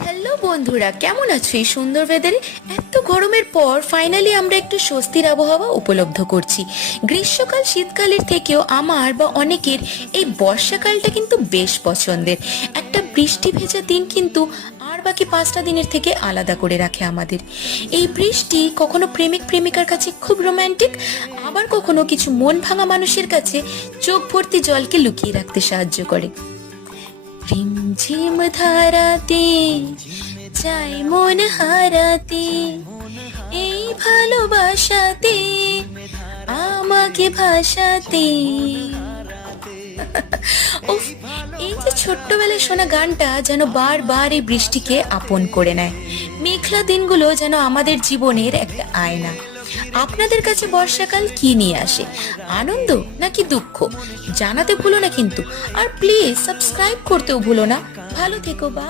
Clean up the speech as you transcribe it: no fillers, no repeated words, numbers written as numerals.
Hello বন্ধুরা, কেমন আছো এই সুন্দর ওয়েদারে? এত গরমের পর ফাইনালি আমরা একটু স্বস্তির আবহাওয়া উপলব্ধ করছি। গ্রীষ্মকাল শীতকালের থেকেও আমার বা অনেকের এই বর্ষাকালটা কিন্তু বেশ পছন্দের। একটা বৃষ্টি ভেজা দিন কিন্তু আর বাকি 5টা দিনের থেকে আলাদা করে রাখে আমাদের। এই বৃষ্টি কখনো প্রেমিক প্রেমিকার কাছে খুব রোমান্টিক, আবার কখনো কিছু মন ভাঙা মানুষের কাছে চোখ ভর্তি জলকে লুকিয়ে রাখতে সাহায্য করে। রিমঝিম ধারাতে চাই মন হারাতে, এই ভালোবাসাতে আমাকে ভাসাতে। উফ, এই যে ছোট্টবেলায় শোনা গানটা যেন বারবার এই বৃষ্টিকে আপন করে নেয়। মেঘলা দিনগুলো যেন আমাদের জীবনের একটা আয়না। আপনাদের কাছে বর্ষাকাল কি নিয়ে আসে, আনন্দ নাকি দুঃখ? জানাতে ভুলো না কিন্তু। আর প্লিজ সাবস্ক্রাইব করতেও ভুলো না। ভালো থেকো, বা